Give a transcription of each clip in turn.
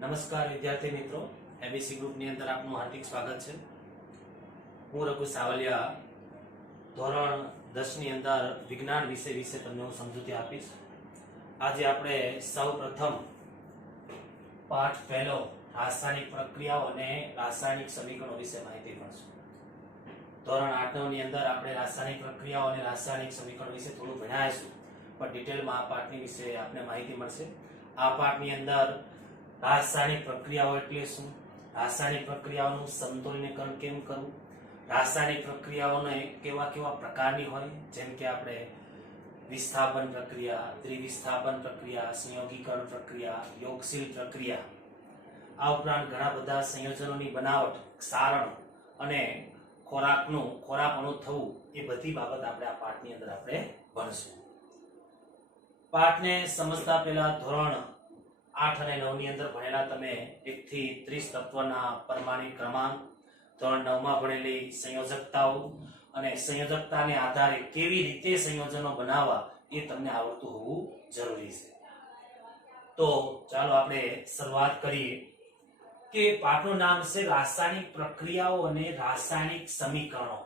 નમસ્કાર વિદ્યાર્થી મિત્રો, એબીસી ગ્રુપની અંદર આપનું હાર્દિક સ્વાગત છે। હું રઘુ સાવલિયા ધોરણ 10 ની અંદર વિજ્ઞાન વિશે તમને હું સમજૂતી આપીશ। આજે આપણે સૌપ્રથમ પાઠ પહેલો રાસાયણિક પ્રક્રિયાઓ અને રાસાયણિક સમીકરણો વિશે માહિતી મળશે। ધોરણ 8 ની અંદર આપણે રાસાયણિક પ્રક્રિયાઓ અને રાસાયણિક સમીકરણો વિશે થોડું ભણાવીશું, પણ ડિટેલમાં આ પાઠની વિશે આપને માહિતી મળશે। આ પાઠની અંદર રાસાયણિક પ્રક્રિયાઓ એટલે શું, રાસાયણિક પ્રક્રિયાઓનું સંતુલનીકરણ કેમ કરવું, રાસાયણિક પ્રક્રિયાઓને કેવા કેવા પ્રકારની હોય, જેમ કે આપણે વિસ્થાપન પ્રક્રિયા, ત્રિવિસ્થાપન પ્રક્રિયા, સંયોગીકરણ પ્રક્રિયા, યોગશીલ પ્રક્રિયા, આ ઉપરાંત ઘણા બધા સંયોજનોની બનાવટ, સારણ અને ખોરાકનું થવું, એ બધી બાબત આપણે આ પાઠની અંદર આપણે ભણશું। પાઠને સમજતા પહેલા ધોરણ 8 અને 9 ની અંદર ભણેલા તમે 1 થી 30 તત્વના પરમાણિક ક્રમાંક, ધોરણ 9 માં ભણેલી સંયોજકતાઓ અને સંયોજકતાને આધારે કેવી રીતે સંયોજનો બનાવવા એ તમને આવડતું હોવું જરૂરી છે। તો ચાલો આપણે શરૂઆત કરીએ કે પાઠનું નામ છે રાસાયણિક પ્રક્રિયાઓ અને રાસાયણિક સમીકરણો।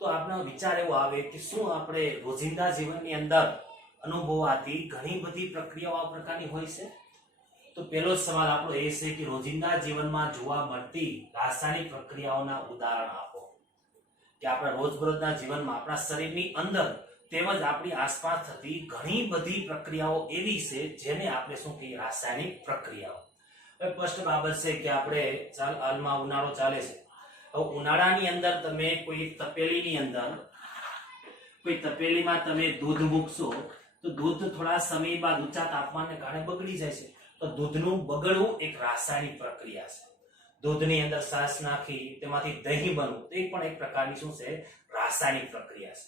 તો આપણો વિચાર એવો આવે કે શું આપણે રોજિંદા જીવનની અંદર અનુભવાતી ઘણી બધી પ્રક્રિયાઓ આ પ્રકારની હોય છે? તો પહેલો સવાલ આપણો એ છે કે રોજિંદા જીવનમાં જોવા મળતી રાસાયણિક પ્રક્રિયાઓના ઉદાહરણ આપો। કે આપણા રોજબરોજના જીવનમાં આપણા શરીરની અંદર તેમજ આપણી આસપાસ થતી ઘણી બધી પ્રક્રિયાઓ એવી છે જેને આપણે શું કહીએ, રાસાયણિક પ્રક્રિયાઓ। હવે સ્પષ્ટ બાબત છે કે આપણે હાલમાં ઉનાળો ચાલે છે। હવે ઉનાળાની અંદર તમે કોઈ તપેલીમાં તમે દૂધ મૂકશો તો દૂધ થોડા સમય બાદ ઊંચા તાપમાનને કારણે બગડી જાય છે। તો દૂધનું બગડવું એક રાસાયણિક પ્રક્રિયા છે। દૂધની અંદર છાશ નાખી તેમાંથી દહીં બનવું તે પણ એક પ્રકારની શું છે, રાસાયણિક પ્રક્રિયા છે।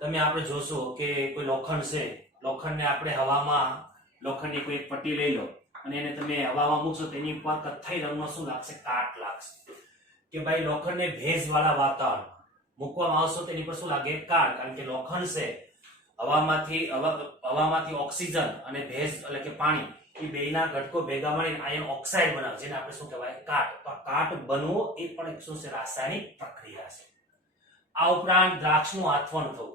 તમે આપણે જોશો કે કોઈ લોખંડ છે, લોખંડને આપણે હવામાં લોખંડની કોઈ એક પટ્ટી લઈ લો અને એને તમે હવામાં મૂકશો તો એની ઉપર કથ્થઈ રંગનો શું લાગશે, કાટ લાગશે। કે ભાઈ લોખંડને ભેજવાળા વાતાવરણ મૂકવામાં આવશો તો એની પર શું લાગે, કાટ। કારણ કે લોખંડ છે હવામાંથી ઓક્સિજન અને ભેજ એટલે કે પાણી એ બેના ઘટકો ભેગા મળીને આયન ઓક્સાઇડ બનાવે, જેને આપણે શું કહેવાય, કાટ। તો કાટ બનવો એ પણ એક શું છે, રાસાયણિક પ્રક્રિયા છે। આ ઉપરાંત દ્રાક્ષનું આથવણ થવું,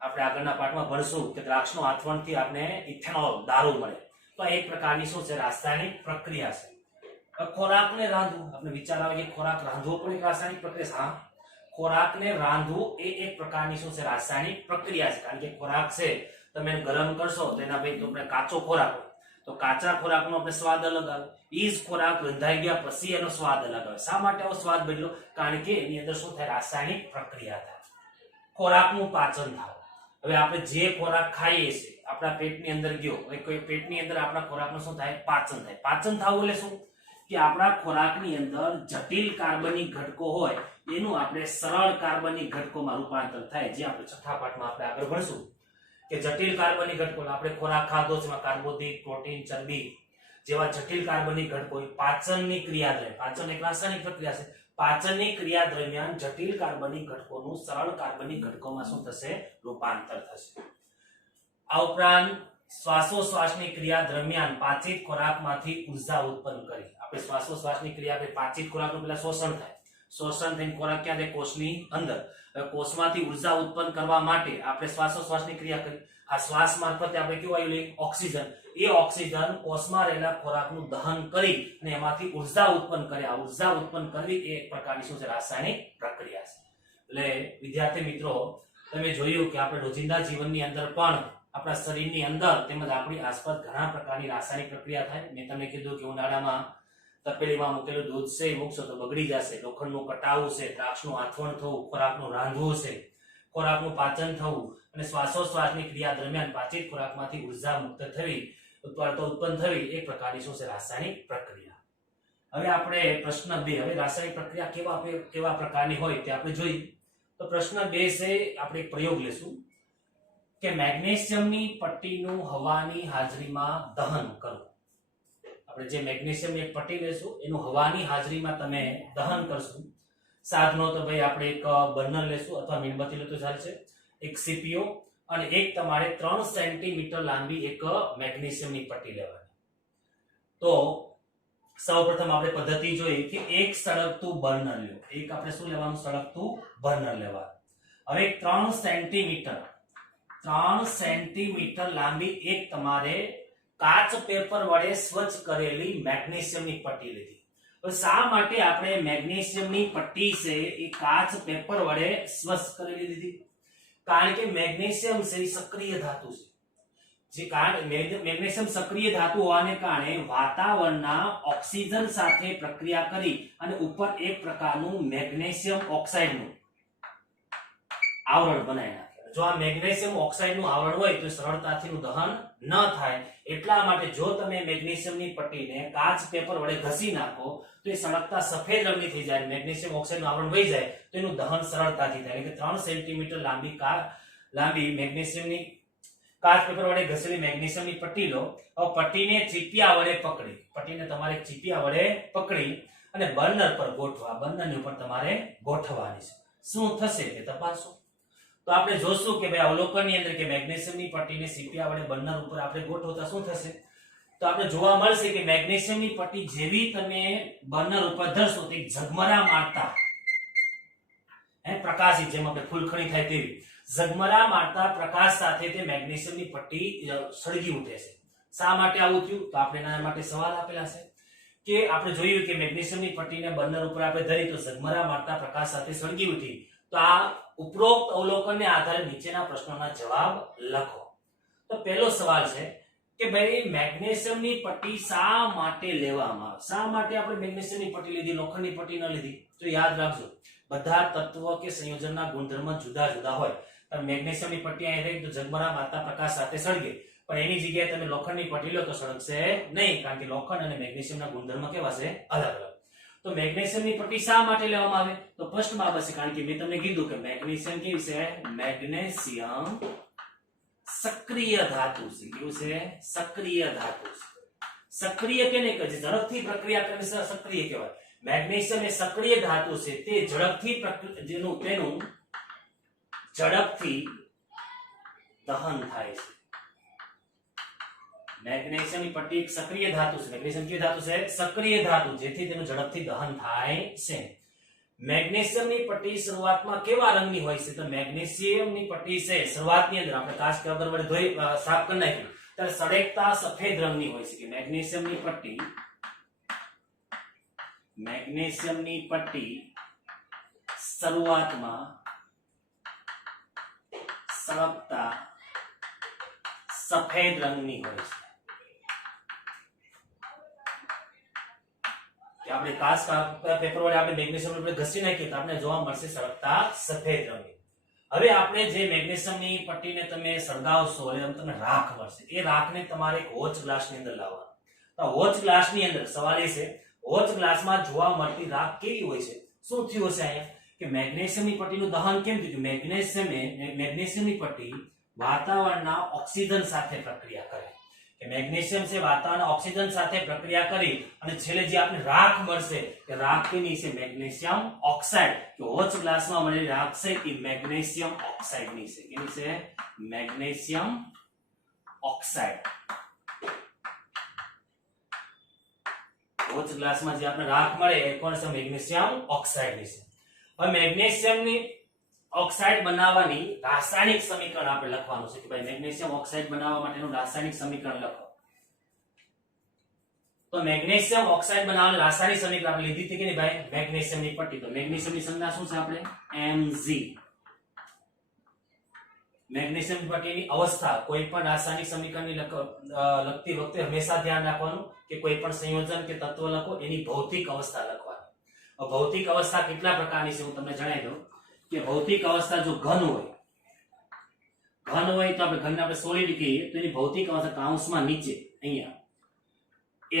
આપણે આગળના પાઠમાં ભણશું કે દ્રાક્ષનું આથવણથી આપણે ઇથેનોલ દારૂ મળે, તો એક પ્રકારની શું છે, રાસાયણિક પ્રક્રિયા છે। ખોરાકને રાંધવું, આપણે વિચાર આવે કે ખોરાક રાંધવો પણ એક રાસાયણિક પ્રક્રિયા છે। હા, ખોરાકને રાંધવું એ એક પ્રકારની શું છે, રાસાયણિક પ્રક્રિયા છે। કારણ કે ખોરાક છે તમે ગરમ કરશો તો એના ભાઈ તમને કાચો ખોરાક હોય તો કાચા ખોરાકનો આપણે સ્વાદ અલગ આવે, ઈ જ ખોરાક રંધાઈ ગયા પછી એનો સ્વાદ અલગ આવે। શા માટે આવો સ્વાદ બદલ્યો? કારણ કે એની અંદર શું થાય, રાસાયણિક પ્રક્રિયા થાય। ખોરાકનું પાચન થાય, હવે આપણે જે ખોરાક ખાઈએ છીએ આપણા પેટની અંદર ગયો, હવે કોઈ પેટની અંદર આપણા ખોરાકનું શું થાય, પાચન થાય। પાચન થવું એટલે શું કે આપણા ખોરાકની અંદર જટિલ કાર્બનિક ઘટકો હોય એનું આપણે સરળ કાર્બનિક ઘટકોમાં રૂપાંતર થાય, જે આપણે છઠ્ઠા પાઠમાં આપણે આગળ ભણશું કે જટિલ કાર્બનિક ઘટકો આપણે ખોરાક ખાધો છે, કાર્બોદિત, પ્રોટીન, ચરબી જેવા જટિલ કાર્બનિક ઘટકો પાચનની ક્રિયા દરમિયાન, પાચન એક રાસાયણિક પ્રક્રિયા છે, પાચનની ક્રિયા દરમિયાન જટિલ કાર્બનિક ઘટકોનું સરળ કાર્બનિક ઘટકોમાં શું થશે, રૂપાંતર થશે। આ ઉપરાંત શ્વાસોશ્વાસની ક્રિયા દરમિયાન પાચિત ખોરાકમાંથી ઉર્જા ઉત્પન્ન કરી, આપણે શ્વાસોશ્વાસની ક્રિયા આપણે પાચિત ખોરાકનું પહેલા શોષણ થાય, શોષણ થઈને ખોરાક ક્યાં જાય, કોષની અંદર। કોષમાંથી ઉર્જા ઉત્પન્ન કરવા માટે આપણે શ્વાસોશ્વાસની ક્રિયા કરી, આ શ્વાસ મારફતે આપણે કેવું આવ્યું, ઓક્સિજન, એ ઓક્સિજન કોષમાં રહેલા ખોરાકનું દહન કરી અને એમાંથી ઉર્જા ઉત્પન્ન કરે, આ ઉર્જા ઉત્પન્ન કરવી એ એક પ્રકારની શું છે, રાસાયણિક પ્રક્રિયા છે। એટલે વિદ્યાર્થી મિત્રો, તમે જોયું કે આપણે રોજિંદા જીવનની અંદર પણ આપણા શરીરની અંદર તેમજ આપણી આસપાસ ઘણા પ્રકારની રાસાયણિક પ્રક્રિયા થાય। મેં તમને કીધું કે ઉનાળામાં તપેલીમાં મૂકેલું દૂધ છે મૂકશો તો બગડી જશે, લોખંડનું કટાવું છે, દ્રાક્ષનું આથવણ થવું, ખોરાકનું રાંધવું છે, ખોરાકનું પાચન થવું અને શ્વાસોશ્વાસની ક્રિયા દરમિયાન પાચિત ખોરાકમાંથી ઉર્જા મુક્ત થવી, ઉત્પન્ન થવી એક પ્રકારની શું છે, રાસાયણિક પ્રક્રિયા। હવે આપણે પ્રશ્ન 2, હવે રાસાયણિક પ્રક્રિયા કેવા પ્રકારની હોય તે આપણે જોઈએ। તો પ્રશ્ન 2 છે, આપણે એક પ્રયોગ લેશું કે મેગ્નેશિયમની પટ્ટીનું હવાની હાજરીમાં દહન કરવું। આપણે જે મેગ્નેશિયમની એક પટ્ટી લેશું એનું હવાની હાજરીમાં તમે દહન કરશું। સાધનો તો ભાઈ આપણે એક બર્નર લેશું અથવા મીણબત્તી લો તો ચાલશે, એક સીપીઓ અને એક તમારે 3 સેન્ટીમીટર લાંબી એક મેગ્નેશિયમની પટ્ટી લેવાની। તો સૌપ્રથમ આપણે પદ્ધતિ જોઈએ કે એક સળગતું બર્નર લો. એક આપણે શું લેવાનું? સળગતું બર્નર લેવાનું. હવે 3 સેન્ટીમીટર લાંબી એક તમારે કાચ પેપર વડે સ્વચ્છ કરેલી મેગ્નેશિયમની પટ્ટી લીધી. તો શા માટે આપણે મેગ્નેશિયમની પટ્ટી છે એ કાચ પેપર વડે સ્વચ્છ કરેલી લીધી? કારણ કે મેગ્નેશિયમ છે એ સક્રિય ધાતુ છે. જે કારણ મેગ્નેશિયમ સક્રિય ધાતુ હોવાને કારણે વાતાવરણના ઓક્સિજન સાથે પ્રક્રિયા કરી અને ઉપર એક પ્રકારનું મેગ્નેશિયમ ઓક્સાઇડનું આવરણ બનાવી નાખે. જો આ મેગ્નેશિયમ ઓક્સાઇડનું આવરણ હોય તો સરળતાથી દહન ન થાય. એટલા માટે જો તમે મેગ્નેશિયમની પટ્ટીને કાચ પેપર વડે ઘસી નાખો તો એ સળગતા સફેદ રંગની થઈ જાય. મેગ્નેશિયમ ઓક્સાઇડનું આવરણ વહી જાય તો એનું દહન સરળતાથી થાય. એટલે કે 3 સેન્ટીમીટર લાંબી મેગ્નેશિયમની કાચ પેપર વડે ઘસેલી મેગ્નેશિયમની પટ્ટી લો. હવે પટ્ટીને ચીપિયા વડે પકડી અને બર્નર પર ગોઠવા. બર્નરની ઉપર તમારે ગોઠવવાની છે. શું થશે તે તપાસો. તો આપણે જોશું કે ભાઈ અવલોકનની અંદર કે મેગ્નેશિયમની પટ્ટીને ચીપિયા વડે બર્નર ઉપર આપણે ગોઠવતા શું થશે. તો આપણે જોવા મળશે કે મેગ્નેશિયમની પટ્ટી જેવી તમે બર્નર ઉપર ધરશો તો ઝગમરા મારતા પ્રકાશી, જેમ આપણે ફૂલખણી થાય તેવી ઝગમરા મારતા પ્રકાશ સાથે તે મેગ્નેશિયમની પટ્ટી સળગી ઉઠે છે. શા માટે આવું થયું? તો આપણે એના માટે સવાલ આપેલા છે કે આપણે જોયું કે મેગ્નેશિયમની પટ્ટીને બર્નર ઉપર આપણે ધરી તો ઝગમરા મારતા પ્રકાશ સાથે સળગી ઉઠી. તો આ ઉપરોક્ત અવલોકનને આધારે નીચેના પ્રશ્નોના જવાબ લખો. તો પહેલો સવાલ છે કે ભાઈ મેગ્નેશિયમની પટ્ટી શા માટે લેવામાં આવે? શા માટે આપણે મેગ્નેશિયમની પટ્ટી લીધી, લોખંડની પટ્ટી ન લીધી? તો યાદ રાખજો, બધા તત્વો કે સંયોજનના ગુણધર્મ જુદા જુદા હોય. તમે મેગ્નેશિયમની પટ્ટી અહીં રહી તો ઝગમરા મારતા પ્રકાશ સાથે સળગે, પણ એની જગ્યાએ તમે લોખંડની પટ્ટી લો તો સળગશે નહીં, કારણ કે લોખંડ અને મેગ્નેશિયમના ગુણધર્મ કેવા છે? અલગ અલગ. તો મેગ્નેશિયમની પટ્ટી શા માટે લેવામાં આવે? તો પ્રશ્ન બાબત છે, કારણ કે મેં તમને કીધું કે મેગ્નેશિયમ કેવી છે? મેગ્નેશિયમ સક્રિય ધાતુ છે. કેવું છે? સક્રિય ધાતુ છે. સક્રિય કેને કહે છે? ઝડપથી પ્રક્રિયા કરે છે, સક્રિય કહેવાય. મેગ્નેશિયમ એ સક્રિય ધાતુ છે, તે ઝડપથી તેનું ઝડપથી દહન થાય છે. મેગ્નેશિયમની પટ્ટી એક સક્રિય ધાતુ છે. મેગ્નેશિયમ કેવી ધાતુ છે? સક્રિય ધાતુ, જેથી તેનું ઝડપથી દહન થાય છે. મેગ્નેશિયમની પટ્ટી શરૂઆતમાં કેવા રંગની હોય છે? તો મેગ્નેશિયમની પટ્ટી છે શરૂઆતની અંદર આપણે કાચ પેપર વડે ધોઈ સાફ કરી નાખી ત્યારે સળગતા સફેદ રંગની હોય છે. કે મેગ્નેશિયમની પટ્ટી શરૂઆતમાં સળગતા સફેદ રંગની હોય છે. કે આપણે કાચ પેપર વડે આપણે મેગ્નેશિયમ ઉપર ઘસી નાખીએ તો આપણે જોવા મળશે સળગતા સફેદ રંગની. હવે આપણે જે મેગ્નેશિયમની પટ્ટીને તમે સળગાવશો એટલે તમને રાખ મળશે. એ રાખને તમારે એક વોચ ગ્લાસની અંદર લાવવાનો. તો વોચ ગ્લાસની અંદર સવાલ એ છે, વોચ ગ્લાસમાં જોવા મળતી રાખ કેવી હોય છે? શું થયું હશે અહીંયા કે મેગ્નેશિયમની પટ્ટીનું દહન કેમ થયું? મેગ્નેશિયમની પટ્ટી વાતાવરણના ઓક્સિજન સાથે પ્રક્રિયા કરે. કે મેગ્નેશિયમ છે વાતાવરણના ઓક્સિજન સાથે પ્રક્રિયા કરી અને છેલ્લે જે આપણે રાખ મળશે કે રાખ કેની છે? Magnesium oxide. કે વોચ ગ્લાસમાં મળેલી રાખ છે એ મેગ્નેશિયમ ઓક્સાઇડની છે. કેની છે? Magnesium oxide. વોચ ગ્લાસમાં જે આપણે રાખ મળે એ કોણ છે? મેગ્નેશિયમ ઓક્સાઇડની છે. હવે મેગ્નેશિયમની ઓક્સાઇડ બનાવવાની રાસાયણિક સમીકરણ આપણે લખવાનું છે કે ભાઈ મેગ્નેશિયમ ઓક્સાઇડ બનાવવા માટેનું રાસાયણિક સમીકરણ લખો. તો મેગ્નેશિયમ ઓક્સાઇડ બનાવવાનું રાસાયણિક સમીકરણ આપણે લીધી હતી કે નહીં ભાઈ? મેગ્નેશિયમની પટ્ટી. તો મેગ્નેશિયમની સંજ્ઞા શું છે? આપણે Mg. મેગ્નેશિયમ પટ્ટીની અવસ્થા કોઈ પણ રાસાયણિક સમીકરણની લખતી વખતે હંમેશા ધ્યાન રાખવાનું કે કોઈ પણ સંયોજન કે તત્વ લખો એની ભૌતિક અવસ્થા લખવાની. ભૌતિક અવસ્થા કેટલા પ્રકારની છે હું તમને જણાવી દઉં કે ભૌતિક અવસ્થા જો ઘન હોય તો આપણે ઘનને આપણે સોલિડ કહીએ તો એની ભૌતિક અવસ્થા કૌંસમાં નીચે અહીંયા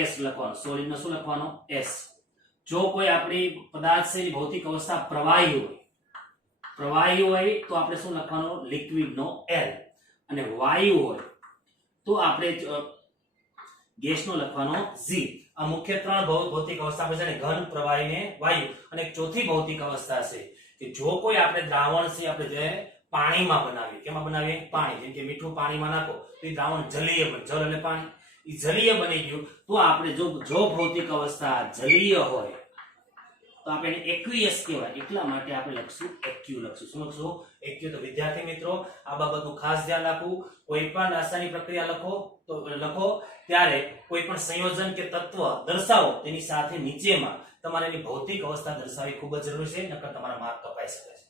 S લખવાનો. સોલિડનો શું લખવાનો? S. જો કોઈ આપણી પદાર્થ છે એની ભૌતિક અવસ્થા પ્રવાહી હોય તો આપણે શું લખવાનું? લિક્વિડનો L. અને વાયુ હોય તો આપણે ગેસનો લખવાનો G. આ મુખ્ય ત્રણ ભૌતિક અવસ્થા આપણે છે, ઘન, પ્રવાહી ને વાયુ. અને એક ચોથી ભૌતિક અવસ્થા છે કે જો કોઈ આપણે દ્રાવણ છે આપણે જે પાણીમાં બનાવીએ. કેમાં બનાવીએ? પાણી. જેમ કે મીઠું પાણીમાં નાખો તો એ દ્રાવણ જલીય બને. જળ એટલે પાણી. એ જલીય બની ગયું તો આપણે જો ભૌતિક અવસ્થા જલીય હોય તો આપણે એને એક્વિયસ કહેવાય. એટલા માટે આપણે લખશું એક્યુ લખશું. શું લખશું? એક્યુ. તો વિદ્યાર્થી મિત્રો આ બાબતનું ખાસ ધ્યાન રાખવું. કોઈ પણ રાસાયણિક પ્રક્રિયા લખો ત્યારે કોઈ પણ સંયોજન કે તત્વ દર્શાવો તેની સાથે નીચેમાં તમારે એની ભૌતિક અવસ્થા દર્શાવવી ખૂબ જ જરૂરી છે, નકર તમારા માર્ક કપાઈ શકે છે.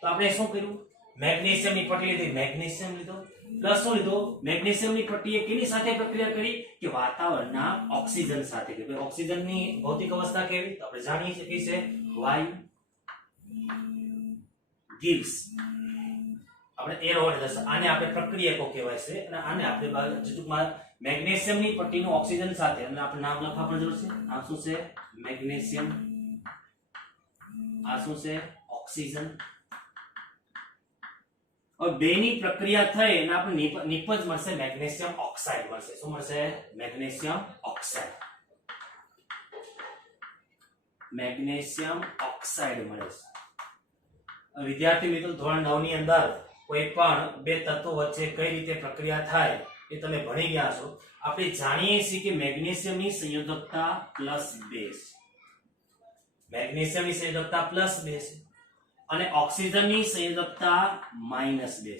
તો આપણે શું કર્યું? મેગ્નેશિયમની પટ્ટી લીધી, મેગ્નેશિયમ લીધો પ્લસ શું લીધો? મેગ્નેશિયમની પટ્ટીએ કેની સાથે પ્રક્રિયા કરી કે વાતાવરણના ઓક્સિજન સાથે. કે ભાઈ ઓક્સિજનની ભૌતિક અવસ્થા કેવી? તો આપણે જાણીએ છીએ કે છે વાયુ gives આપણે એર હોલ્ડ દસ. આને આપણે પ્રક્રિયકો કહેવાય છે અને આને આપણે ટૂંકમાં મેગ્નેશિયમની પટ્ટીનું ઓક્સિજન સાથે અને આપણે નામ લખવા પણ જરૂર છે. આ શું છે? મેગ્નેશિયમ. આ શું છે? ઓક્સિજન. और બેની પ્રક્રિયા થઈ અને આપણે નિપજ મળશે મેગ્નેશિયમ ઓક્સાઇડ મળશે. શું મળશે? Magnesium oxide. મેગ્નેશિયમ ઓક્સાઇડ મળે છે. વિદ્યાર્થી મિત્રો ધોરણ 9 ની અંદર કોઈ પણ બે તત્વો વચ્ચે કઈ રીતે પ્રક્રિયા થાય એ તમે ભણી ગયા છો. આપણે જાણીએ છીએ કે મેગ્નેશિયમની સંયોજકતા +2 છે. મેગ્નેશિયમની સંયોજકતા +2 છે અને ઓક્સિજનની સંયોજકતા -2 છે.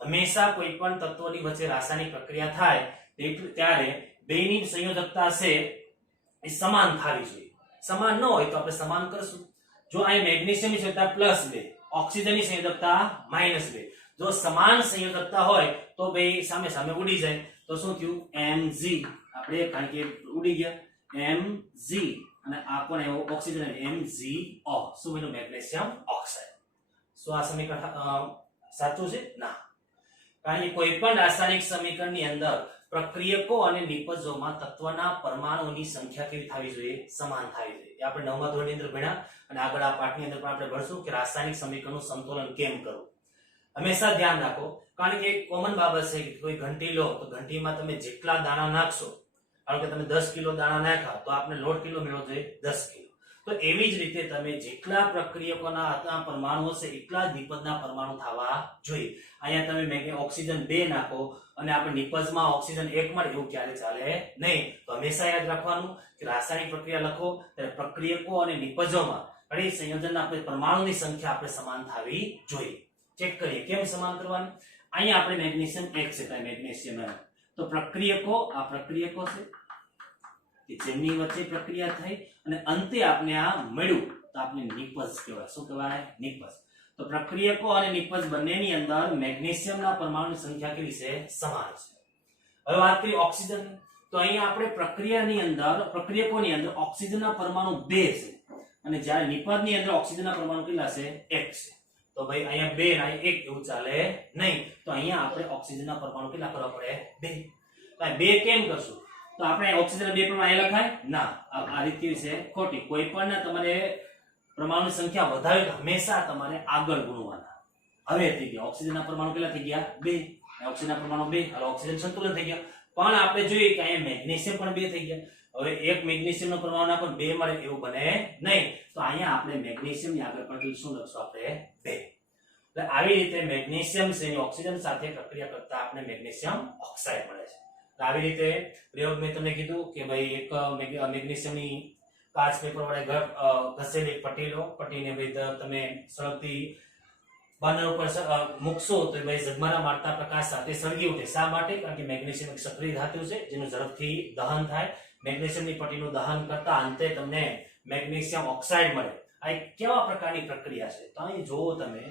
હંમેશા કોઈ પણ તત્વોની વચ્ચે રાસાયણિક પ્રક્રિયા થાય ત્યારે બેની સંયોજકતા છે એ સમાન થવી જોઈએ. સમાન ન હોય તો આપણે સમાન કરશું. જો અહીં મેગ્નેશિયમની સંયોજકતા +2, ઓક્સિજનની સંયોજકતા -2, જો સમાન સંયોજકતા હોય તો બે સામે સામે ઉડી જાય. તો શું થયું? Mg. આપણે કારણ કે ઉડી ગયા Mg અને આ કોણ ઓક્સિજન MgO. શું બન્યું? Magnesium oxide. શું આ સમીકરણ સાચું છે? ના. કારણ કે કોઈ પણ રાસાયણિક સમીકરણની અંદર પ્રક્રિયકો અને નિપજોમાં તત્વના પરમાણુઓની સંખ્યા કેવી થવી જોઈએ? સમાન થવી જોઈએ. એ આપણે 9મા ધોરણની અંદર ભણ્યા અને આગળ આ પાઠની અંદર પણ આપણે ભણશું કે રાસાયણિક સમીકરણનું સંતુલન કેમ કરવું. હંમેશા ધ્યાન રાખો કારણ કે એક કોમન બાબત છે કે કોઈ ઘંટી લો તો ઘંટીમાં તમે જેટલા દાણા નાખશો, કારણ કે તમે 10 કિલો દાણા નાખ્યા તો આપણે લોટ કેટલો મેળવવો જોઈએ? 10 કિલો. તો એવી જ રીતે તમે જેટલા પ્રક્રિયકોના પરમાણુઓ છે એટલા જ નિપજના પરમાણુ થવા જોઈએ. અહીંયા તમે ઓક્સિજન 2 નાખો અને આપણે નિપજમાં ઓક્સિજન 1 મળે એવું ક્યારે ચાલે નહીં. તો હંમેશા યાદ રાખવાનું કે રાસાયણિક પ્રક્રિયા લખો ત્યારે પ્રક્રિયકો અને નિપજોમાં ઘણી સંયોજનના પરમાણુની સંખ્યા આપણે સમાન થવી જોઈએ. ચેક કરીએ કેમ સમાન કરવાની. અહીંયા આપણે મેગ્નેશિયમ 1 છે તો મેગ્નેશિયમ તો પ્રક્રિયકો આ પ્રક્રિયકો છે કે જેમની વચ્ચે પ્રક્રિયા થઈ અને અંતે આપણે આ મળ્યું તો આપણે નિપજ કહેવાય. શું કહેવાય? નિપજ. તો પ્રક્રિયકો અને નિપજ બંનેની અંદર મેગ્નેશિયમના પરમાણુની સંખ્યા કેવી છે? સમાન છે. હવે વાત કરીએ ઓક્સિજન. તો અહીંયા આપણે પ્રક્રિયકોની અંદર ઓક્સિજનના પરમાણુ 2 છે અને જ્યારે નિપજની અંદર ઓક્સિજનના પરમાણુ કેટલા છે? 1 છે. તો ભાઈ અહીંયા 2 અને 1 એવું ચાલે નહીં. તો અહીંયા આપણે ઓક્સિજનના પરમાણુ કેટલા કરવા પડે? 2. તો 2 કેમ કરશું? તો આપણે ઓક્સિજન 2 પ્રમાણે લખાય ના. આ રીત કેવી છે? ખોટી. કોઈ પણ તમારે પરમાણુની સંખ્યા વધારે તો હંમેશા તમારે આગળ ગુણવાના. હવે થઈ ગયા ઓક્સિજનના પરમાણુ કેટલા થઈ ગયા? 2. ઓક્સિજનના પરમાણુ 2. હવે ઓક્સિજન સંતુલન થઈ ગયા. પણ આપણે જોઈએ કે અહીંયા મેગ્નેશિયમ પણ 2 થઈ ગયા. હવે એક મેગ્નેશિયમનો પરમાણુ નાખો 2 મળે એવું બને નહીં. તો અહીંયા આપણે મેગ્નેશિયમની આગળ પણ શું લખશું? આપણે 2. એટલે આવી રીતે મેગ્નેશિયમ છે ઓક્સિજન સાથે પ્રક્રિયા કરતા આપણે મેગ્નેશિયમ ઓક્સાઇડ મળે છે. આવી રીતે પ્રયોગ મેં તમને કીધું કે ભાઈ એક મેગ્નેશિયમની કાચ પેપર વડે ઘસેલી પટ્ટી લો. પટ્ટીને ભાઈ તમે સળગતી બર્નર ઉપર મૂકશો તો ભાઈ ઝગમરા મારતા પ્રકાશ સાથે સળગી ઉઠે. શા માટે? કારણ કે મેગ્નેશિયમ એક સક્રિય ધાતુ છે જેનું ઝડપથી દહન થાય. મેગ્નેશિયમની પટ્ટીનું દહન કરતા અંતે તમને મેગ્નેશિયમ ઓક્સાઇડ મળે. આ એક કેવા પ્રકારની પ્રક્રિયા છે? તો અહીં જોવો તમે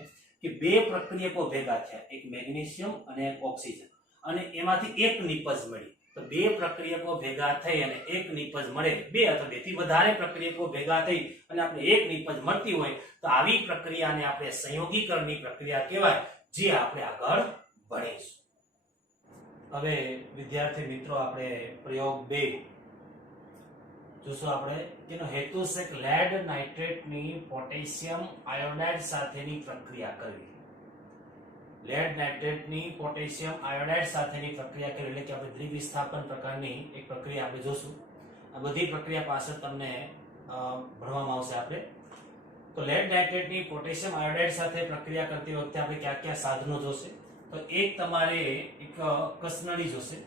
કે બે પ્રક્રિયકો ભેગા થયા, એક મેગ્નેશિયમ અને એક ઓક્સિજન, અને એમાંથી એક નિપજ મળી. તો બે પ્રક્રિયકો ભેગા થઈ અને એક નિપજ મળે, બે અથવા બેથી વધારે પ્રક્રિયકો ભેગા થઈ અને આપણે એક નિપજ મળતી હોય તો આવી પ્રક્રિયાને આપણે સંયોગીકરણની પ્રક્રિયા કહેવાય, જે આપણે આગળ ભણીશું. હવે વિદ્યાર્થી મિત્રો આપણે પ્રયોગ 2 જોશું. આપણે તેનો હેતુ છે કે લેડ નાઇટ્રેટની પોટેશિયમ આયોડાઇડ સાથેની પ્રક્રિયા કરવી. લેડ નાઇટ્રેટની પોટેશિયમ આયોડાઇડ સાથેની પ્રક્રિયા કરવી એટલે કે આપણે દ્વિવિસ્થાપન પ્રકારની એક પ્રક્રિયા આપણે જોશું. આ બધી પ્રક્રિયા પાછળ તમને ભણવામાં આવશે આપણે. તો લેડ નાઇટ્રેટની પોટેશિયમ આયોડાઇડ સાથે પ્રક્રિયા કરતી વખતે આપણે કયા કયા સાધનો જોશે? તો એક તમારે એક કસનળી જોશે.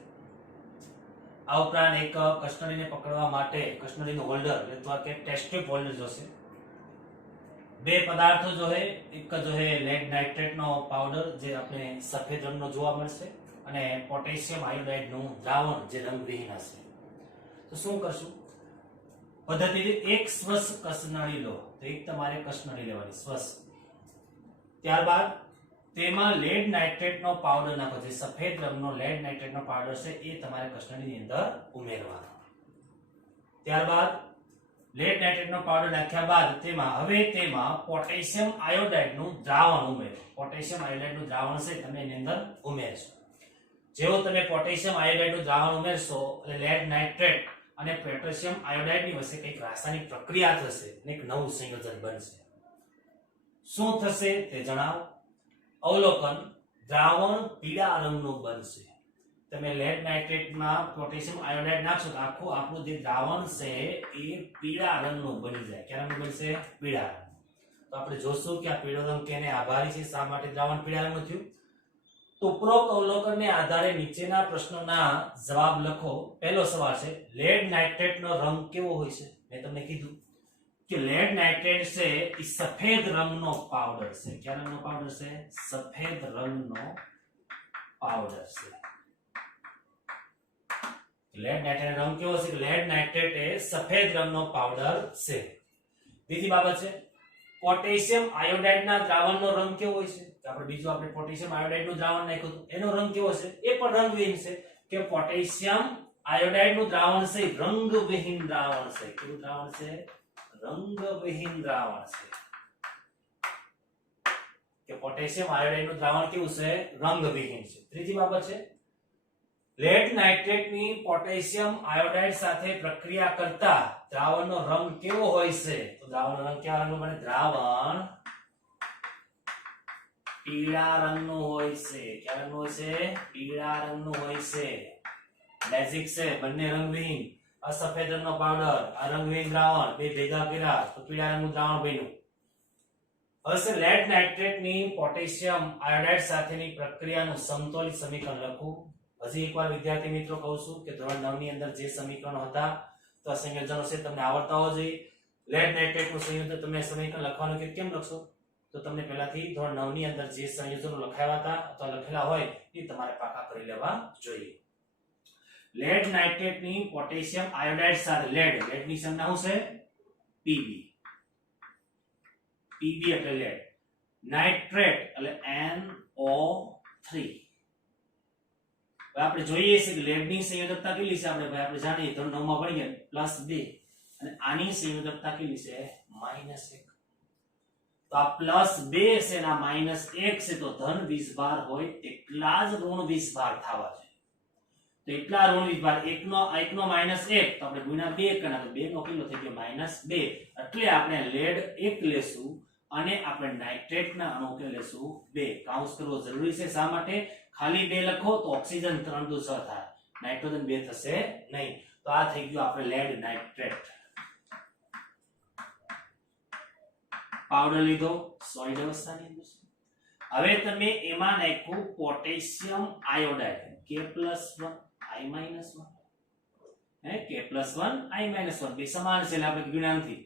આ ઉપરાંત એક કસ્ટડીને પકડવા માટે કસ્ટડીનું હોલ્ડર અથવા કે ટેસ્ટ ટ્યુબ હોલ્ડર જોશે. બે પદાર્થો જો હે, એક જો હે લેડ નાઇટ્રેટ નો પાવડર જે આપણે સફેદ રંગનો જોવા મળશે અને પોટેશિયમ આયોડાઇડ નું દ્રાવણ જે રંગવિહીન હશે. તો શું કરશું? પદ્ધતિ એક સ્વસ કસનળી લો. તો એક તમારે કસનળી લેવાની સ્વસ. ત્યારબાદ તેમાં લેડ નાઇટ્રેટ નો પાવડર નાખો. જે સફેદ રંગનો લેડ નાઇટ્રેટ નો પાવડર છે એ તમારે કસનળીની અંદર ઉમેરવાનો. ત્યારબાદ લેડ નાઇટ્રેટ નો પાવડર નાખ્યા બાદ તેમાં પોટેશિયમ આયોડાઇડ નું દ્રાવણ ઉમેરો. પોટેશિયમ આયોડાઇડ નું દ્રાવણ છે તમે એની અંદર ઉમેરશો. જેવો તમે પોટેશિયમ આયોડાઇડ નું દ્રાવણ ઉમેરશો એટલે લેડ નાઇટ્રેટ અને પોટેશિયમ આયોડાઇડ ની વચ્ચે કંઈક રાસાયણિક પ્રક્રિયા થશે અને એક નવું સંયોજન બનશે. શું થશે તે જણાવો. અવલોકન: દ્રાવણ પીળા રંગનું બનશે. તમે લેડ નાઇટ્રેટમાં પોટેશિયમ આયોડાઇડ નાખશો તો આખું આપણું જે દ્રાવણ છે એ પીળા રંગનું બની જાય. કેવા રંગનું બનશે? પીળા રંગ. તો આપણે જોશું કે આ પીળો રંગ કેને આભારી છે, શા માટે દ્રાવણ પીળા રંગનું થયું. તો ઉપરોક્ત અવલોકનને આધારે નીચેના પ્રશ્નોના જવાબ લખો. પહેલો સવાલ છે, લેડ નાઇટ્રેટનો રંગ કેવો હોય છે? મેં તમને કીધું કે લેડ નાઇટ્રેટ છે એ સફેદ રંગનો પાવડર છે. કયા રંગનો પાવડર છે? સફેદ રંગનો પાવડર છે. લેડ નાઇટ્રેટ રંગ કેવો છે? લેડ નાઇટ્રેટ એ સફેદ રંગનો પાવડર છે. બીજી બાબત છે, પોટેશિયમ આયોડાઇડ ના દ્રાવણનો રંગ કેવો હોય છે? આપણે પોટેશિયમ આયોડાઇડ નું દ્રાવણ નાખ્યું એનો રંગ કેવો છે? એ પણ રંગવિહીન છે. કે પોટેશિયમ આયોડાઇડ નું દ્રાવણ છે રંગવિહીન દ્રાવણ છે. કેવું દ્રાવણ છે? રંગવિહીન દ્રાવણ છે. કે પોટેશિયમ આયોડાઇડ નું દ્રાવણ કેવું છે? રંગવિહીન છે. ત્રીજી બાબત છે, લેડ નાઇટ્રેટ ની પોટેશિયમ આયોડાઇડ સાથે પ્રક્રિયા કરતા દ્રાવણનો રંગ કેવો હોય છે? તો દ્રાવણનો રંગ કેવા રંગનો બને? દ્રાવણ પીળા રંગનું હોય છે. કેવા રંગનું હોય છે? પીળા રંગનું હોય છે. બેઝિક છે, બંને રંગવિહીન. આ સફેદ રંગનો પાવડર, આ રંગવિહીન દ્રાવણ, બે ભેગા કર્યા તો પીળા રંગનું દ્રાવણ બન્યું. હવે છે લેડ નાઇટ્રેટ ની પોટેશિયમ આયોડાઇડ સાથેની પ્રક્રિયાનું સમતોલિત સમીકરણ લખવું. હજી એકવાર વિદ્યાર્થી મિત્રો કહું છું કે ધોરણ 9 ની અંદર જે સમીકરણો હતા તો આ સંયોજનો છે તમને આવડતા હોવા જોઈએ. લેડ નાઇટ્રેટ નું સંયોજન તમે સમીકરણ લખવાનું કે કેમ લખશો? તો તમને પહેલાથી ધોરણ 9 ની અંદર જે સંયોજનો લખાયા હતા અથવા લખેલા હોય એ તમારે પાકા કરી લેવા જોઈએ. લેડ નાઇટ્રેટ ની પોટેશિયમ આયોડાઇડ સાથે લેડ ની સંજ્ઞા શું છે? Pb. Pb એટલે લેડ. નાઇટ્રેટ એટલે NO3. હવે આપણે જોઈએ છે કે લેડ ની સંયોજકતા કેટલી છે? આપણે જાણીએ ધોરણ 9 માં ભણીએ +2 અને આની સંયોજકતા કેટલી છે? -1. તો આ +2 છે અને આ -1 છે તો ધન 20 ભાર હોય એટલા જ ઋણ 20 ભાર થવા જોઈએ. તો એટલા ઋણ 20 ભાર, એકનો -1 તો આપણે ગુણ્યા 2 કરના તો 2 નો કેટલો થઈ ગયો? -2. એટલે આપણે લેડ 1 લેશું અને આપણે નાઇટ્રેટના અણુ કે લેશું 2. કાઉન્સ કરવો જરૂરી છે. શા માટે? ખાલી 2 લખો તો ઓક્સિજન 3 દુ 6 થાય, નાઇટ્રોજન 2 થશે નહીં. તો આ થઈ ગયું આપણે લેડ નાઇટ્રેટ. પાવડર લીધો સોલિડ અવસ્થાની અંદર. હવે તમે એમાં નાખ્યું potassium iodide K+1 I-1. K+1 I-1 બે સમાન છે એટલે આપણે ગુણ્યા નથી.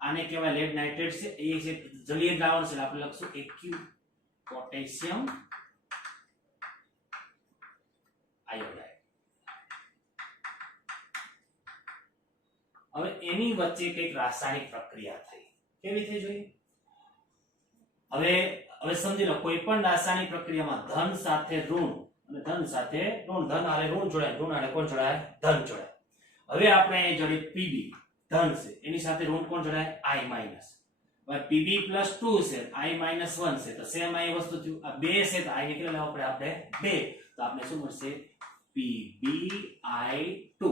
આને કહેવાય લેડ નાઇટ્રેટ છે. એ છે જલીય દ્રાવણ છે આપણે લખશું Aq પોટેશિયમ આયોડાઇડ. હવે એની વચ્ચે કંઈક રાસાયણિક પ્રક્રિયા થઈ. કેવી થઈ જોઈએ? હવે સમજી લો, કોઈ પણ રાસાયણિક પ્રક્રિયામાં ધન સાથે ઋણ અને ધન સાથે ઋણ, ધન આરે ઋણ જોડાય, ઋણ આરે કોણ જોડાય? ધન જોડાય. હવે આપણે અહીં જોડે Pb ધન છે, એની સાથે ઋણ કોણ જોડાય? I-. હવે Pb +2 છે, I-1 છે, તો સેમ આ વસ્તુ થયું. આ 2 છે તો I ને કેટલા લેવા પડે? આપણે 2. તો આપણે શું મળશે? PbI2.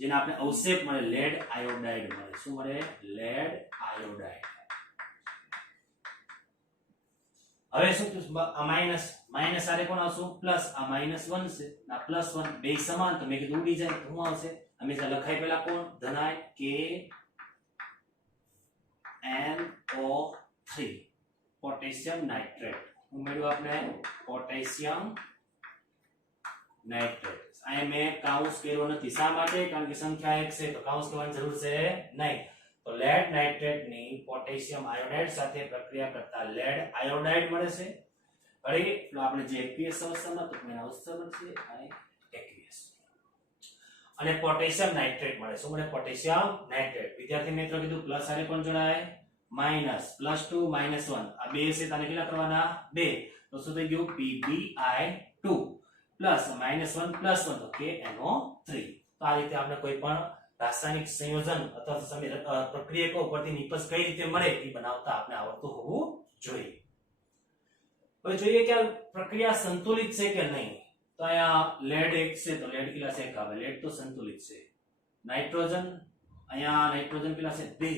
જેને આપણે અવક્ષેપ મળે લેડ આયોડાઇડ મળે. શું મળે? Lead iodide. હવે શું થયું? આ માઈનસ આરે કોણ આવશું? પ્લસ. આ -1 છે, આ +1 બે સમાન તો મેં કીધું ઉડી જાય તો શું આવશે? હંમેશા લખાય પહેલા કોણ? ધનાય KNO3 પોટેશિયમ નાઇટ્રેટ. ઉમેર્યું આપણે પોટેશિયમ નાઇટ્રેટ. અહીં મેં કાઉન્સ કર્યો નથી. શા માટે? કારણ કે સંખ્યા એક છે તો કાઉન્સ કરવાની જરૂર છે નહીં. તો લેડ નાઇટ્રેટ ની પોટેશિયમ આયોડાઇડ સાથે પ્રક્રિયા કરતા લેડ આયોડાઇડ મળે છે. હવે આપણે જે aqueous અવસ્થામાં તો એના અવસ્થામાં છે અને aqueous. અને પોટેશિયમ નાઇટ્રેટ મળે. શું મળે? Potassium nitrate. વિદ્યાર્થી મિત્રો કીધું પ્લસ આને પણ જોડાય, માઈનસ +2 -1 આ બે છે તને કેટલા કરવાના? 2. તો શું થઈ ગયું? PbI2 પ્લસ -1 +1 તો KNO3. તો આ રીતે આપણે કોઈ પણ રાસાયણિક સંયોજન અથવા પ્રક્રિયકો ઉપરથી નિપજ કઈ રીતે મળે એ બનાવતા આપણે આવડતું હોવું જોઈએ. હવે જોઈએ કે આ પ્રક્રિયા સંતુલિત છે કે નહીં. તો અહીંયા લેડ 1 છે તો લેડ કેટલા છે? 1 આવે. લેડ તો સંતુલિત છે. નાઇટ્રોજન, અહીંયા નાઇટ્રોજન કેટલા છે? 2.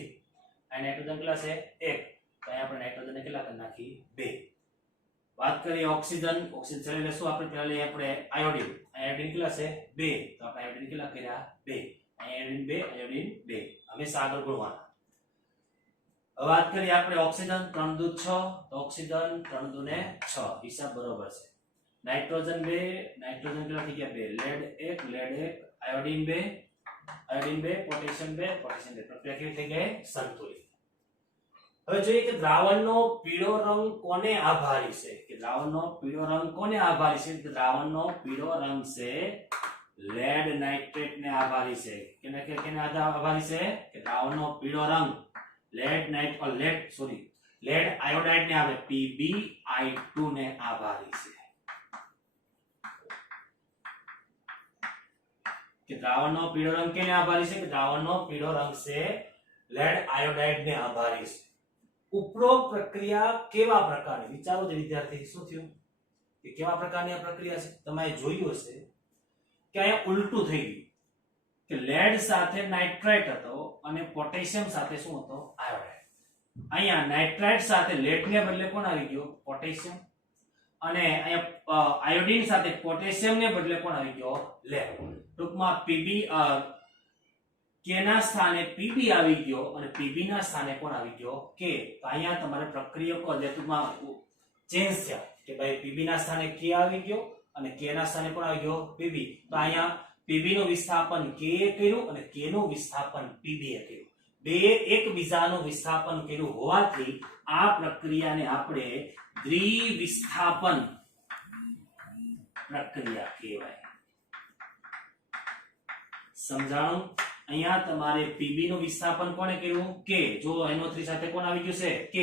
આ નાઇટ્રોજન કેટલા છે? 1. તો અહીંયા આપણે નાઇટ્રોજનને કેટલા કરી નાખી? 2. વાત કરીએ ઓક્સિજન. ઓક્સિજન ચલે લેશું આપણે. પહેલા લઈએ આપણે આયોડિન. આયોડિન કેટલા છે? 2. તો આપણે આયોડિન કેટલા કર્યા? 2. Iodine 2, iodine 2. હંમેશા આગળ ગુણવાના. હવે વાત કરીએ આપણે ઓક્સિજન 3 દૂ 6 તો ઓક્સિજન 3 દૂ ને 6 હિસાબ બરોબર છે. નાઇટ્રોજન 2, નાઇટ્રોજન કેટલા થઈ ગયા? 2. Lead 1, lead 1, iodine 2, iodine 2, potassium 2, potassium 2. પ્રક્રિયા કેવી થઈ ગઈ? સંતુલિત. હવે જોઈએ કે દ્રાવણનો પીળો રંગ કોને આભારી છે? કે દ્રાવણનો પીળો રંગ કોને આભારી છે? કે દ્રાવણનો પીળો રંગ છે લેડ નાઇટ્રેટ ને આભારી છે. કેને આભારી છે? કે દ્રાવણનો પીળો રંગ લેડ આયોડાઇડ ને આવે PbI2 ને આભારી છે. કે દ્રાવણનો પીળો રંગ કેને આભારી છે? કે દ્રાવણનો પીળો રંગ છે લેડ આયોડાઇડ ને આભારી છે. ઉપરોક્ત પ્રક્રિયા કેવા પ્રકારની? વિચારો જે વિદ્યાર્થી, શું થયું કે કેવા પ્રકારની આ પ્રક્રિયા છે? તમે જોયું હશે કે અહીંયા ઉલટું થઈ ગયું કે લેડ સાથે નાઇટ્રેટ હતો અને પોટેશિયમ સાથે શું હતો? આયોડાઇડ. અહીંયા નાઇટ્રેટ સાથે લેડ ને બદલે કોણ આવી ગયો? પોટેશિયમ. અને અહીંયા આયોડિન સાથે પોટેશિયમ ને બદલે કોણ આવી ગયો? લેડ. ટૂંકમાં K ના સ્થાને Pb આવી ગયો અને Pb ના સ્થાને કોણ આવી ગયો? K. તો અહીંયા તમારે પ્રક્રિયકો જે ટૂંકમાં ચેન્જ થયા કે ભાઈ Pb ના સ્થાને K આવી ગયો અને K ના સ્થાને કોણ આવી ગયો? Pb. તો અહીંયા Pb નું વિસ્થાપન K એ કર્યું અને K નું વિસ્થાપન Pb એ કર્યું. બે એકબીજાનું વિસ્થાપન કર્યું હોવાથી આ પ્રક્રિયાને આપણે દ્વિવિસ્થાપન પ્રક્રિયા કહેવાય. સમજાણું? અહીંયા તમારે Pb નું વિસ્થાપન કોણે કર્યું? K. જો NO3 સાથે કોણ આવી ગયું છે? K.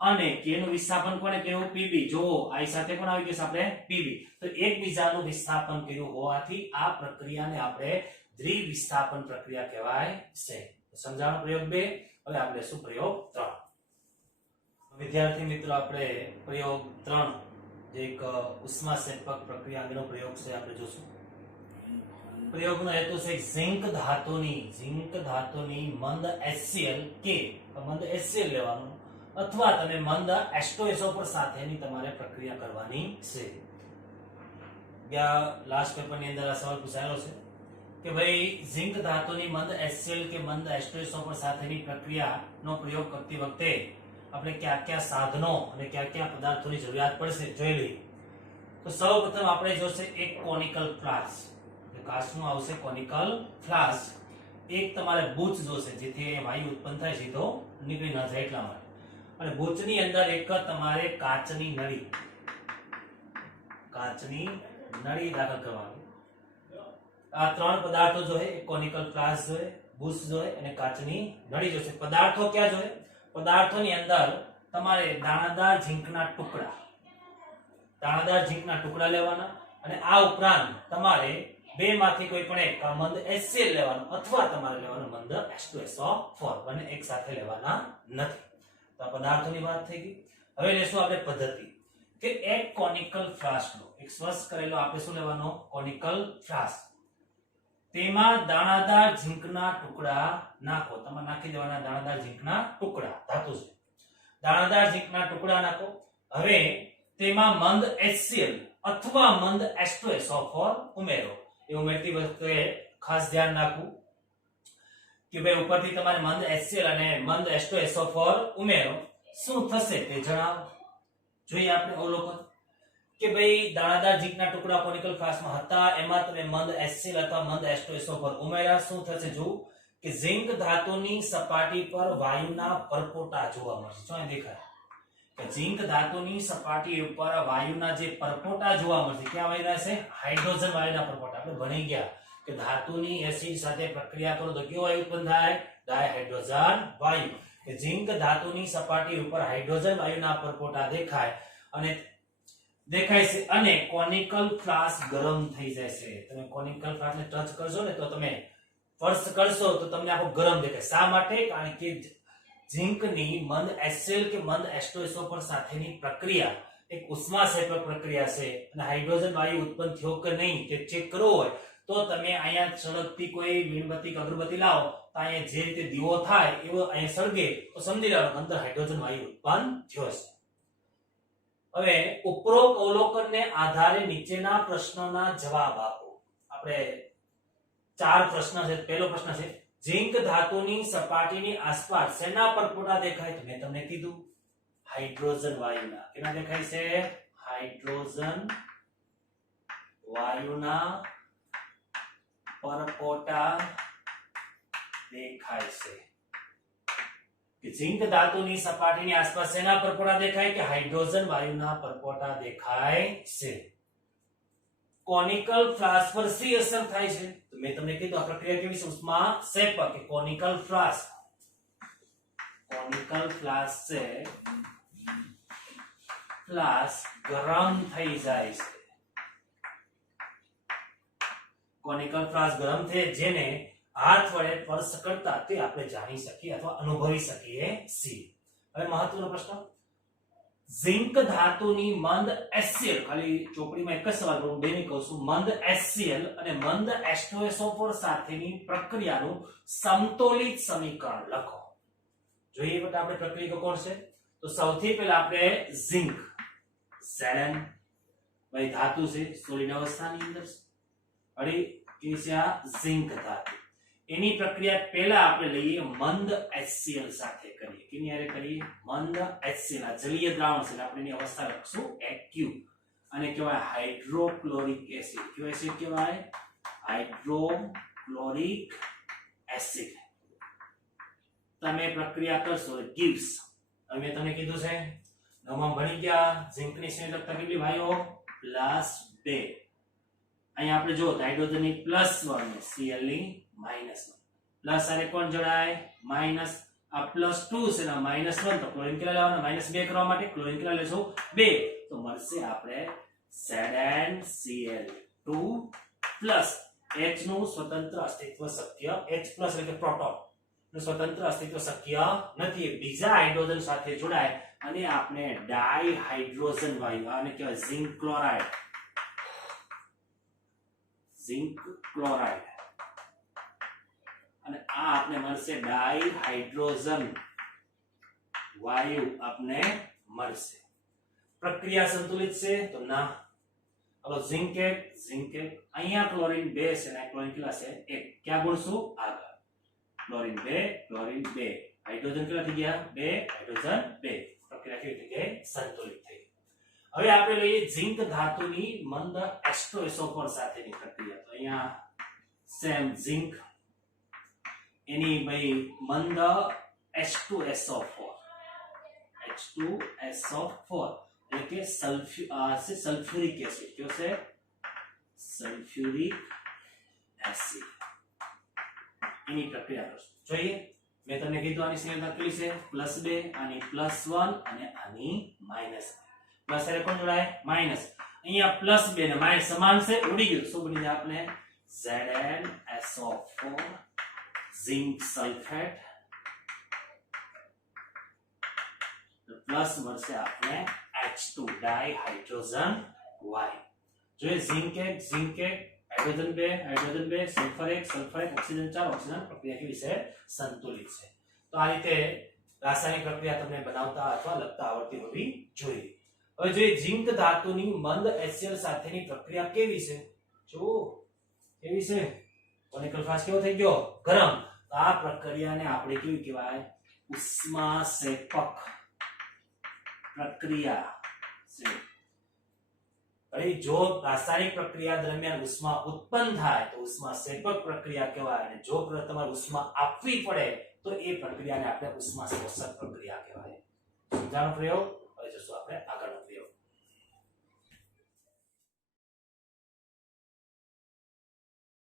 અને K નું વિસ્થાપન કોણે કર્યું? Pb. જો I સાથે કોણ આવી ગયું છે? આપણે Pb. તો એકબીજાનું વિસ્થાપન કર્યું હોવાથી આ પ્રક્રિયાને આપણે દ્વિવિસ્થાપન પ્રક્રિયા કહેવાય છે. સમજાણો પ્રયોગ 2. હવે આપણે શું પ્રયોગ 3. વિદ્યાર્થી મિત્રો આપણે પ્રયોગ 3 જે એક ઉષ્માક્ષેપક પ્રક્રિયા અંગેનો પ્રયોગ છે આપણે જોશું. પ્રયોગનો હેતુ છે ઝિંક ધાતુની મંદ HCl કે મંદ HCl લેવાનું અથવા તમે મંદ H2SO4 સાથેની તમારે પ્રક્રિયા કરવાની છે. લાસ્ટ પેપરની અંદર આ સવાલ પૂછાયેલો છે કે ભાઈ ઝિંક ધાતુની મંદ HCl કે મંદ H2SO4 સાથેની પ્રક્રિયાનો પ્રયોગ કરતી વખતે આપણે કયા સાધનો અને કયા પદાર્થોની જરૂરિયાત પડશે જોઈ લઈએ. તો સૌપ્રથમ આપણે જોશે એક કોનિકલ ફ્લાસ્ક. કાચનું આવશે કોનિકલ ફ્લાસ્ક. એક તમારે બૂચ જોશે જેથી વાયુ ઉત્પન્ન થાય સીધો નીકળી ન જાય એટલા માટે. અને બૂચની અંદર એક તમારે કાચની નળી દાખલ કરવાની. આ ત્રણ પદાર્થો જોઈએ, એક કોનિકલ ફ્લાસ્ક જોઈએ, બૂચ જોઈએ અને કાચની નળી જોશે. પદાર્થો ક્યાં જોઈએ? પદાર્થોની અંદર તમારે દાણાદાર ઝીંકના ટુકડા લેવાના અને આ ઉપરાંત તમારે બે માંથી કોઈ પણ એક મંદ HCl લેવાનું અથવા તમારે લેવાનું મંદ H2SO4. બંને એક સાથે લેવાના નથી. તો આ પદાર્થોની વાત થઈ ગઈ. હવે લેશું આપણે પદ્ધતિ કે એક કોનિકલ ફ્લાસ્ક લો, એક સ્પષ્ટ કરેલો આપણે શું લેવાનો? Conical flask. તેમાં દાણાદાર ઝીંકના ટુકડા નાખો. તમારે નાખી દેવાના દાણાદાર ઝીંકના ટુકડા. ધાતુ છે, દાણાદાર ઝીંકના ટુકડા નાખો. હવે તેમાં મંદ HCl અથવા મંદ H2SO4 ઉમેરો. એ ઉમેરતી વખતે ખાસ ધ્યાન રાખવું કે ભાઈ ઉપરથી તમારે મંદ HCl અને મંદ H2SO4 ઉમેરો. શું થશે તે જણાવો. જોઈએ આપણે અવલોકન કે ભાઈ દાણાદાર ઝીંકના ટુકડા કોનિકલ ફ્લાસ્કમાં હતા, એમાં તમે મંદ HCl અથવા મંદ H2SO4 ઉમેર્યા. શું થશે? જો કે ઝિંક ધાતુની સપાટી પર વાયુના પરપોટા જોવા મળશે. જો અહીં દેખાય કે ઝિંક ધાતુની સપાટી ઉપર વાયુના જે પરપોટા જોવા મળશે. ક્યાં આવી રહ્યા છે? હાઇડ્રોજન વાયુના પરપોટા. આપણે ભણી ગયા કે ધાતુની એસિડ સાથે પ્રક્રિયા કરો તો કેવો વાયુ ઉત્પન્ન થાય? ડાયહાઇડ્રોજન વાયુ. કે ઝિંક ધાતુની સપાટી ઉપર હાઇડ્રોજન વાયુના પરપોટા દેખાય છે અને કોનિકલ ફ્લાસ્ક ગરમ થઈ જાય છે. તમે કોનિકલ ફ્લાસ્કને ટચ કરશો ને તો તમે સ્પર્શ કરશો તો તમને આખો ગરમ દેખાય. શા માટે? કારણ કે ઝિંકની મંદ HCl કે મંદ H2SO4 સાથેની પ્રક્રિયા એક ઉષ્માક્ષેપક પ્રક્રિયા છે અને હાઇડ્રોજન વાયુ ઉત્પન્ન થયો કે નહીં તે ચેક કરવો હોય તો તમે અહીંયા સળગતી કોઈ મીણબત્તી કે અગરબત્તી લાવો તો અહીંયા જે રીતે દીવો થાય એવો અહીંયા સળગે તો સમજી લેવાનું અંદર હાઇડ્રોજન વાયુ ઉત્પન્ન થયો છે. હવે ઉપરોક્ત અવલોકનને આધારે નીચેના પ્રશ્નોના જવાબ આપો. આપણે 4 પ્રશ્ન છે. પહેલો પ્રશ્ન છે ઝિંક ધાતુની સપાટીની આસપાસ શેના પરપોટા દેખાય? તો મેં તમને કીધું હાઇડ્રોજન વાયુના. કેના દેખાય છે? હાઇડ્રોજન વાયુના પરપોટા દેખાય છે. કે ઝિંક ધાતુની સપાટીની આસપાસ શેના પરપોટા દેખાય? કે હાઇડ્રોજન વાયુના પરપોટા દેખાય છે. કોનિકલ ફ્લાસ્ક પર શી અસર થાય છે? તો મેં તમને કીધું આ પ્રક્રિયા કેવી છે? ઉષ્માક્ષેપક. કે કોનિકલ ફ્લાસ્ક છે ફ્લાસ્ક ગરમ થઈ જાય છે. કોનિકલ ફ્લાસ્ક ગરમ થાય જેને હાથ વડે સ્પર્શ કરતા તે આપણે જાણી શકીએ અથવા અનુભવી શકીએ છીએ. હવે મહત્વનો પ્રશ્ન ઝિંક ધાતુની મંદ HCl, ખાલી ચોપડીમાં એક જ સવાલ હું બે ની કહું છું, મંદ HCl અને મંદ H2SO4 સાથેની પ્રક્રિયાનું સમતોલિત સમીકરણ લખો. જોઈએ બેટા આપણે પ્રક્રિયા કોણ છે? તો સૌથી પહેલા આપણે ઝિંક Zn ભાઈ ધાતુ છે સોલિડ અવસ્થાની અંદર અરે કે છે આ ઝિંક ધાતુ. એની પ્રક્રિયા પહેલા આપણે લઈએ મંદ HCl સાથે કરીએ. કેની હારે કરીએ? મંદ HCl. આ જલીય દ્રાવણ છે આપણે એની અવસ્થા લખશું Aq અને કહેવાય હાઇડ્રોક્લોરિક એસિડ. કયો એસિડ કહેવાય? Hydrochloric acid. તમે પ્રક્રિયા કરશો gives. હવે મેં તમને કીધું છે નવમાં ભણી ગયા ઝિંકની સંયોજકતા કેટલી ભાઈઓ? +2. અહીંયા આપણે જો હાઇડ્રોજનની +1 ને Cl ની -1. પ્લસ આરે કોણ જોડાય? માઈનસ. આ +2 છે ને -1 તો ક્લોરીન કેટલા લેવાના? -2 કરવા માટે ક્લોરીન કેટલા લેશું? 2. તો મળશે આપણે ZnCl2 પ્લસ H નું સ્વતંત્ર અસ્તિત્વ શક્ય, H+ એટલે કે પ્રોટોન નું સ્વતંત્ર અસ્તિત્વ શક્ય નથી. બીજા હાઇડ્રોજન સાથે જોડાય અને આપણે ડાયહાઇડ્રોજન વાયુ આને કહેવાય ઝિંક ક્લોરાઇડ. ઝિંક ક્લોરાઇડ અને આ આપણે મળશે ડાયહાઇડ્રોજન વાયુ આપણે મળશે. પ્રક્રિયા સંતુલિત છે? તો ના. હવે ઝિંક અહીંયા ક્લોરીન 2 છે અને ક્લોરીન કેટલા છે? 1. ક્યાં ગુણશું? આગળ. ક્લોરીન 2 ક્લોરીન 2 હાઇડ્રોજન કેટલા થઈ ગયા? 2 હાઇડ્રોજન 2. પ્રક્રિયા કેવી થઈ ગઈ? સંતુલિત થઈ. હવે આપણે લઈએ ઝિંક ધાતુની મંદ H2SO4 સાથેની પ્રક્રિયા. તો અહીંયા સેમ ઝિંક એની ભાઈ મંદ H2SO4 એટલે કે સલ્ફ્યુરિક એસિડ. કયો છે? Sulphuric acid. એની પ્રક્રિયા કરશું. જોઈએ મેં તમને કીધું આની સંયોજકતા કેટલી છે? +2, આની +1 અને આની -1. પ્લસ એટલે કોણ જોડાય? માઈનસ. અહીંયા +2 ને માઈનસ સમાન છે, ઉડી ગયું. શું બની જાય? આપણે ZnSO4 ઝિંક સલ્ફેટ પ્લસ મળશે આપણે H2 ડાયહાઇડ્રોજન વાયુ. જોઈએ zinc 1 hydrogen 2 sulphur 1 oxygen 4 oxygen પ્રક્રિયા કેવી છે? સંતુલિત છે. તો આ રીતે રાસાયણિક પ્રક્રિયા તમને બનાવતા અથવા લખતા આવડતી હોવી જોઈએ. હવે જોઈએ ઝિંક ધાતુની મંદ HCl સાથેની પ્રક્રિયા કેવી છે? જો કેવી છે? કોનિકલ ફ્લાસ્ક કેવો થઈ ગયો? ગરમ. તો આ પ્રક્રિયાને આપણે કેવી કહેવાય? ઉષ્માક્ષેપક પ્રક્રિયા છે. હવે જો રાસાયણિક પ્રક્રિયા દરમિયાન ઉષ્મા ઉત્પન્ન થાય તો ઉષ્મા શેપક પ્રક્રિયા કહેવાય, અને જો તમારે ઉષ્મા આપવી પડે તો એ પ્રક્રિયાને આપણે ઉષ્મા શોષક પ્રક્રિયા કહેવાય. સમજાણો પ્રયોગ. હવે જશું આપણે આગળ.